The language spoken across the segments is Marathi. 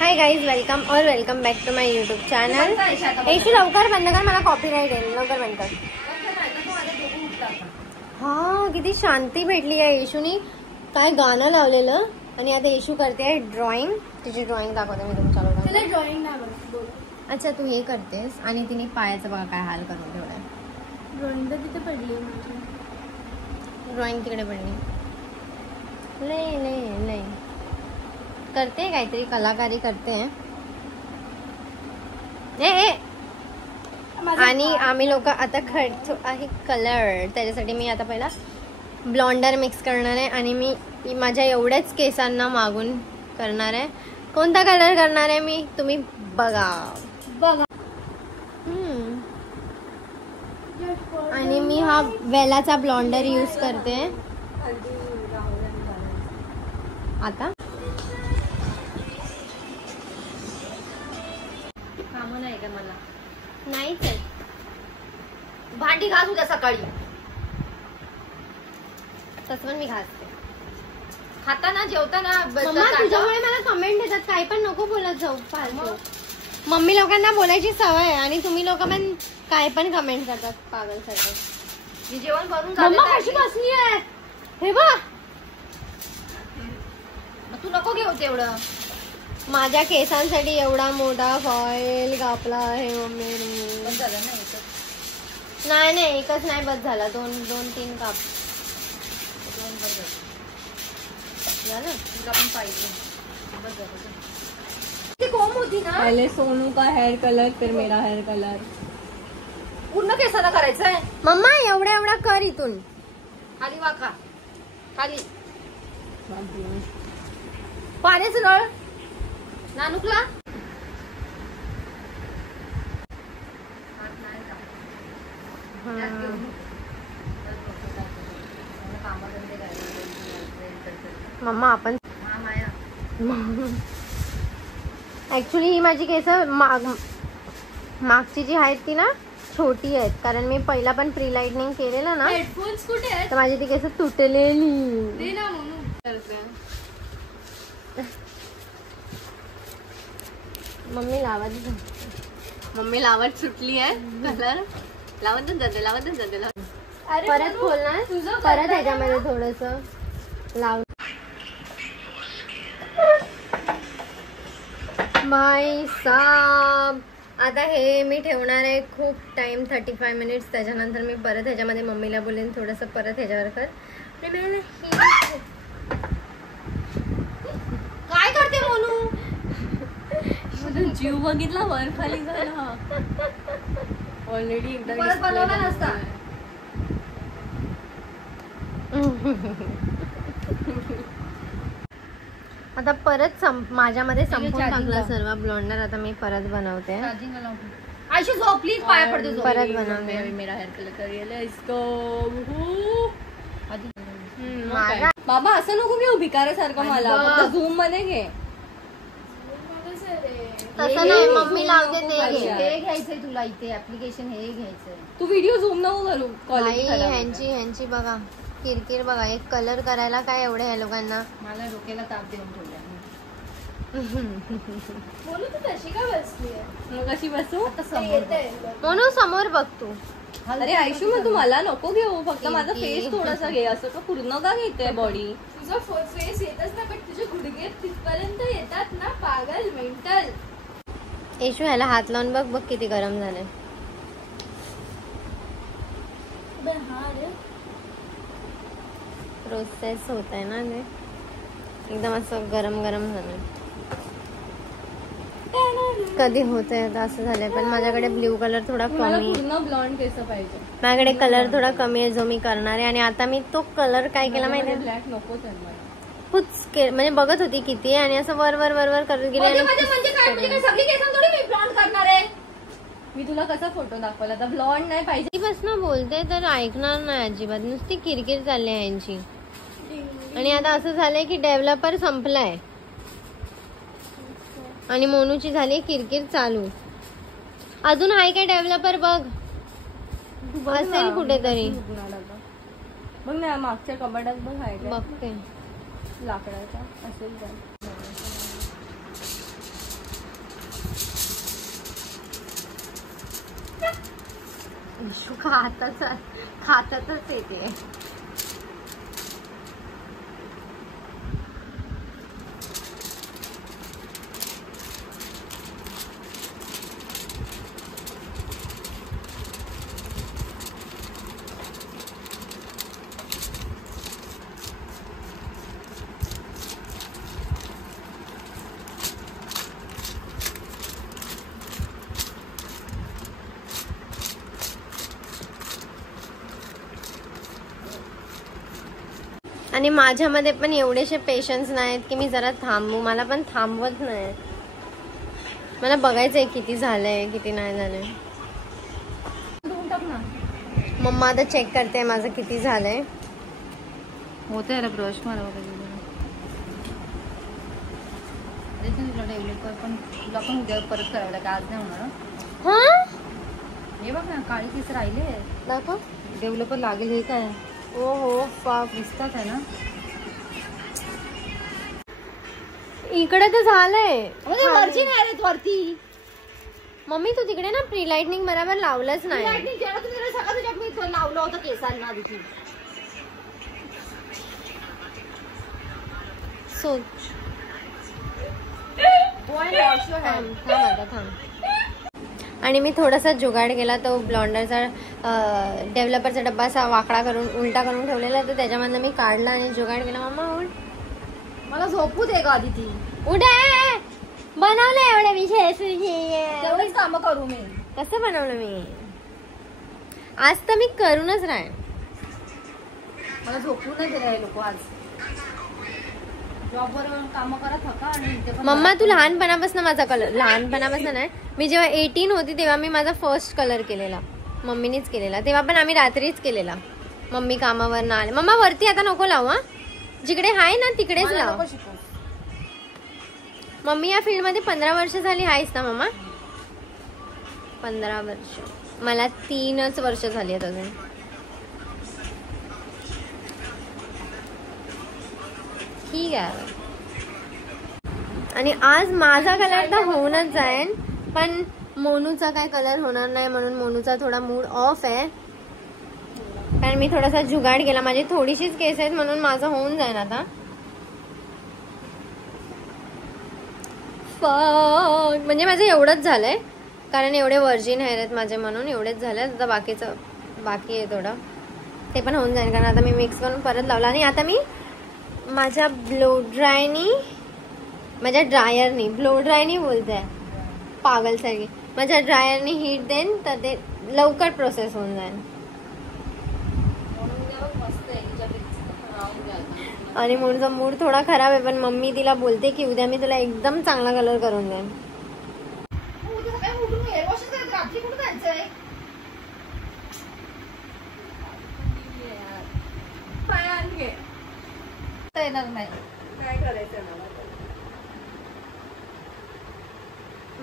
High guys, welcome back to my YouTube channel. Yeshu लवकर बंद कर, मला कॉपीराइट येईल. लवकर बंद कर. हा, किती शांती भेटली आहे येशूनी. काय गाणं लावलेलं आणि आता येशू करते ड्रॉइंग. तिची ड्रॉइंग दाखवते मी तुमच्याकडे. ड्रॉइंग नाही. अच्छा, तू हे करतेस आणि तिने पायाचं बघा काय हाल करून ठेवलाय. ड्रॉइंग तर तिथे पडली. ड्रॉइंग तिकडे पडली. लय करते, काहीतरी कलाकारी करते. आणि आम्ही लोक आता खेळतो आहे कलर. त्याच्यासाठी मी आता पहिला ब्लॉन्डर मिक्स करणार आहे आणि मी माझ्या एवढ्याच केसांना मागून करणार आहे. कोणता कलर करणार आहे मी, तुम्ही बघा. आणि मी हा वेलाचा ब्लॉन्डर यूज करते आता. काम नाही का मला? नाहीच आहे. भांडी घास उद्या सकाळी. तसं पण मी घासते. खाताना जेवताना तुझ्यामुळे मला कमेंट येतात, काही पण नको बोलत जाऊ फालतू. मम्मी लोकांना बोलायची सवय आहे आणि तुम्ही लोक पण काय पण कमेंट करतात पागल सारखं. मी जेवण करून कशी बसली आहे हे बा. तू नको घेऊ तेवढं. माझ्या केसांसाठी एवढा मोठा फॉईल कापला आहे मम्मीने. नाही एकच नाही बस झाला. दोन 3 काप झालं. तुला पण पाहिजे. कोम होती ना. पहले सोनू का हेयर कलर, फिर मेरा हेयर कलर. पूर्ण केसाला करायचंय मम्मा. एवढा कर इथून खाली वाका. खाली पाण्याचं नळ नानुकला. मम्मा आपण ऍक्च्युली ही माझी केस मागची जी आहेत ती ना छोटी आहेत, कारण मी पहिला पण प्री लाइटनिंग केलेलं ना. हेडफोन्स कुठे आहेत? तर माझी ती केस तुटलेली. दे ना म्हणून. मम्मी लावत सुटली आहे कलर. लावतच जाते. परत खोलणार परत ह्याच्यामध्ये थोडस लाव. माय साब. आता हे मी ठेवणार आहे खूप टाइम, 35 मिनिट्स. त्याच्यानंतर मी परत ह्याच्यामध्ये मम्मीला बोलेन थोडस परत ह्याच्यावर कर. काय करते मोनू? जीव बघितला वर खाली झाला. ऑलरेडी एकदा बनवला नसता. आता परत माझ्यामध्ये संपून टाकला सर्व ब्लॉन्डर. आता मी परत बनवते. आयशू झोप प्लीज, पाया पडते. परत बनवते. मेरा हेयर कलर करिए इसको. बाबा असं नको घेऊ भिकाऱ्यासारखं. मला फक्त झूम मध्ये घे. तसं नाही, मम्मी लावते ते हे घ्यायचंय तुला. इथे ऍप्लिकेशन हे घ्यायचंय. तू व्हिडिओ झूम नको करू. ह्यांची बघा किरकिर बघा. एक कलर करायला काय एवढे ह्या लोकांना. मला डोक्याला ताप देऊन ठेवला. कशी का बसली? मग कशी बसू? म्हणून समोर बघ तू. अरे आयशू, मग तू मला नको घेऊ. फक्त माझा फेस थोडासा घे. असं का पूर्ण का घेते बॉडी? तुझा फेस येतच ना, पण तुझे गुडघे तिथपर्यंत येतात ना. पागल मेंटल. येशू ह्याला हात लावून बघ किती गरम झाले. प्रोसेस होत आहे ना ते. एकदम असं गरम झालं. कधी होत आहे असं झालंय. पण माझ्याकडे ब्ल्यू कलर थोडा कमी. पूर्ण ब्लॉन्ड केस पाहिजे. माझ्याकडे कलर थोडा कमी आहे जो मी करणार आहे. आणि आता मी तो कलर काय केला माहिती आहे? ब्लॅक नकोच आहे मला. म्हणजे बघत होती किती आणि असं वर करत गेले. मी तुला कसा फोटो दाखवला? तर ब्लॉन्ड नाही पाहिजे. बस ना बोलते तर ऐकणार नाही अजिबात. नुसती किरकिर चालली आहे यांची. आणि आता असं झालंय की डेव्हलपर संपलाय आणि मोनूची झाली किरकिर चालू. अजून आहे काय डेव्हलपर? बघ असेल कुठेतरी. बघ ना मागच्या कपाटात बघ. आहे. बघते. लाकडाचा असेल. विशू खातातच येते. आणि माझ्यामध्ये पण एवढेसे पेशन्स नाहीत की मी जरा थांबू. मला पण थांबवत नाही. मला बघायचंय किती झालंय किती नाही झालंय. मम्मा आता चेक करते माझं किती झालंय. होते रे ब्रश मला डेव्हलपर पण तुला पण उद्या परत करावं लागेल. आज नाही होणार. हा हे बघ ना काळी केस राहिले. दाखव. डेव्हलपर लागेल. हे काय ओ हो पाप दिसतात आहे ना. इकडे तर झालंय. वरची नाही रे वरती. मम्मी तू तिकडे ना प्री लाइटनिंग बरोबर लावलंच नाही. सगळं लावलं होतं केसांना देखील. थांब. आणि मी थोडासा जुगाड केला. तो ब्लॉन्डरचा डेव्हलपरचा डब्बा असा वाकडा करून उलटा करून ठेवलेला. तर त्याच्यामधनं मी काढला आणि जुगाड केला. मम्मा उठ. मला झोपू दे का आधी. ती उठे बनवलं एवढ्या विशेष तेवढीच कामं करू मी. कसं बनवलं मी आज तर मी करूनच राहील. मला झोपू नाही दिलं हे लोक. आज जॉबवर काम करत होता. आणि मम्मा तू लहानपणापासून माझा कलर लहानपणापासून नाही. मी जेव्हा 18 होती तेव्हा मी माझा फर्स्ट कलर केलेला. मम्मीनीच केलेला. तेव्हा पण आम्ही रात्रीच केलेला. मम्मी कामावर ना आले. मम्मा वरती आता नको लावू. हा जिकडे आहे ना तिकडेच लाव. मम्मी या फील्ड मध्ये 15 वर्ष झाली आहेस ना मम्मा. 15 वर्ष. मला 3च वर्ष झाली आहेत अजून. ठीक आहे. आणि आज माझा कलर तर होऊनच जाईल. पण मोनूचा काय कलर होणार नाही म्हणून मोनूचा थोडा मूड ऑफ आहे. कारण मी थोडासा जुगाड केला. माझी थोडीशीच केस आहेत म्हणून माझं होऊन जाईल आता. म्हणजे माझं एवढंच झालंय कारण एवढे वर्जिन हेअर आहेत माझे म्हणून एवढेच झाले. आता बाकीचं बाकी आहे थोडं. ते पण होऊन जाईल कारण आता मी मिक्स करून परत लावला. आणि आता मी माझ्या ब्लो ड्रायनी माझ्या ड्रायरनी ब्लो ड्रायनी बोलते पागल सारखी. माझ्या ड्रायरनी हीट देईन तर ते लवकर प्रोसेस होऊन जाईल. आणि म्हणून मूड थोडा खराब आहे. पण मम्मी तिला बोलते की उद्या मी तुला एकदम चांगला कलर करून देईन.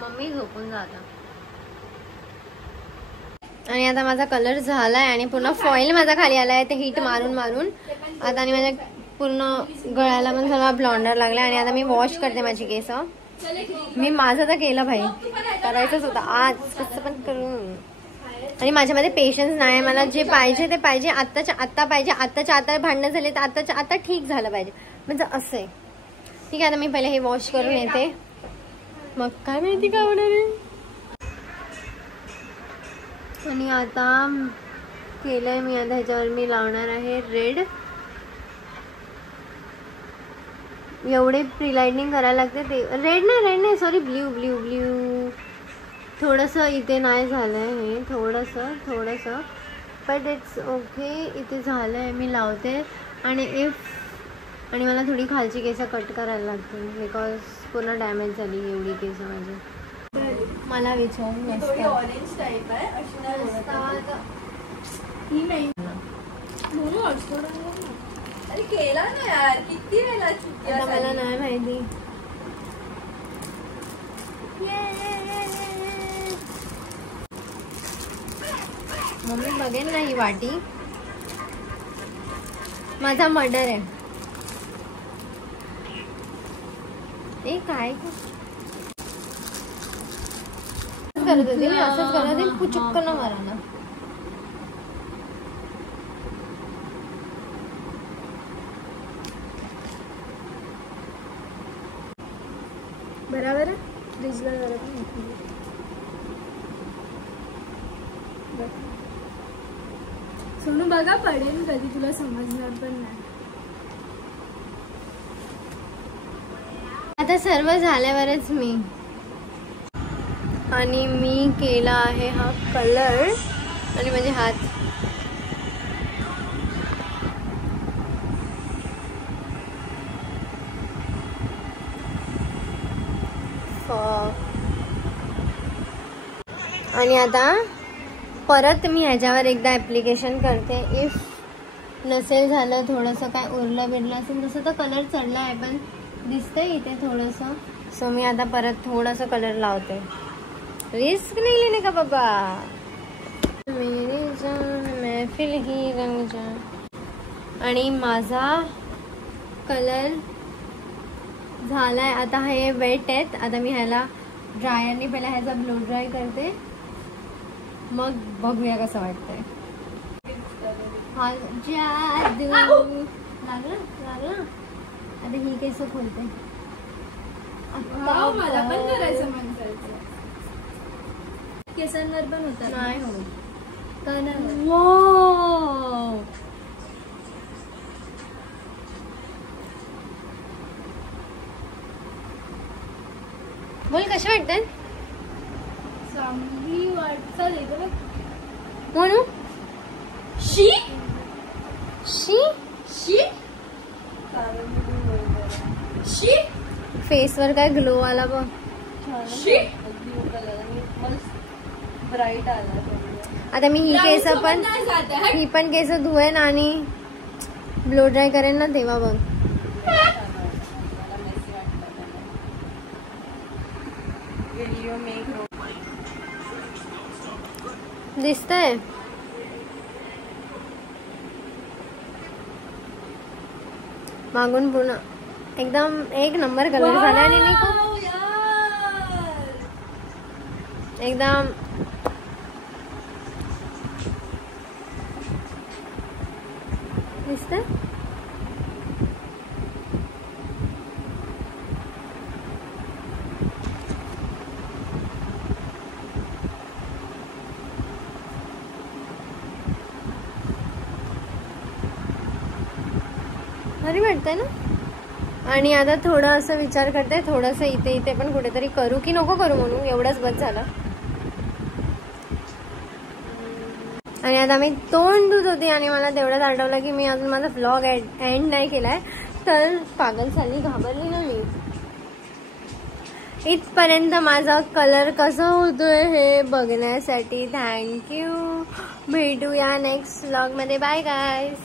मम्मी झोपून जाता. आणि आता माझा कलर झालाय आणि पूर्ण फॉईल माझा खाली आलाय ते हीट मारून मारून. आता आणि माझ्या पूर्ण गळ्याला पण सर्व ब्लॉन्डर लागलाय. आणि आता मी वॉश करते माझी केस. मी माझं तर केलं भाई. करायचंच होतं आज कसं पण करून. आणि माझ्यामध्ये पेशन्स नाही. मला जे पाहिजे ते पाहिजे. आत्ताच्या आत्ता पाहिजे. आत्ताच्या आता भांडणं झाले तर आत्ताच्या आता ठीक झालं पाहिजे. म्हणजे असं आहे. ठीक आहे आता मी पहिले हे वॉश करून येते. मग काय माहिती काय होणार आहे. आणि आता केलंय मी. आता ह्याच्यावर मी लावणार आहे रेड. एवढे प्री लाइटनिंग करायला लागते ते. रेड नाही सॉरी ब्ल्यू. थोडंसं इथे नाही झालंय हे. थोडंसं बट इट्स ओके. इथे झालंय. मी लावते. आणि आणि मला थोडी खालची केस कट करायला लागते बिकॉज पूर्ण डॅमेज झाली एवढी केस माझी. मला विचारून ऑरेंज टाइप आहे. अरे केला ना यार किती वेळा. मला नाही माहिती. मम्मी बघेल ना ही वाटी. माझा मर्डर आहे. ए काय करत होते मी. असंच करत होते. पुचक्क न मारा. बराबर आहे. फ्रीजला जरा सोनू बघा पडेल कधी, तुला समजणार पण नाही. आता सर्व झाल्यावरच मी केला आहे हा कलर आणि माझे हात आणि आता परत मी ह्याच्यावर एकदा ऍप्लिकेशन करते. इफ नसेल झालं, थोडंसं काय उरलं बिरलं असेल तसं तर कलर चढला आहे पण दिसतंय इथे थोडंसं. सो मी आता परत थोडंसं कलर लावते. रिस्क नहीं लेने का बाबा. मेरी जान महफिल ही रंग जान. आणि माझा कलर झालाय. आता हे वेट आहेत. आता मी ह्याला ड्रायरने पहिला ह्याचा ब्लो ड्राय करते, मग बघूया कसं वाटतंय. हा जादू लागला. आता ही केस खोलते. मला पण करायचं मन करायचं. केसांवर पण होतात. नाही होत. बोल कसे वाटतात? चांगली वाटतं. म्हणू शी शी शी शी फेसवर काय ग्लो आला बघ. शी ब्राईट आला. आता मी ही पण केस धुवेन आणि ब्लो ड्राय करेन ना तेव्हा बघ. दिसतंय मागून पूर्ण एकदम एक नंबर कलर झाला. आणि मी खूप एकदम दिसतंय. भारी वाटतंय ना. आणि आता थोडं असं विचार करते, थोडंसं इथे पण कुठेतरी करू की नको करू म्हणून. एवढंच बस झालं. आणि आता मी तोंड धुत होती आणि मला तेवढंच आठवलं की मी अजून माझा व्लॉग एंड नाही केलाय. तर पागल झाली, घाबरली ना मी. इथपर्यंत माझा कलर कसा होतोय हे बघण्यासाठी थँक्यू. भेटूया नेक्स्ट व्लॉग मध्ये. Bye guys.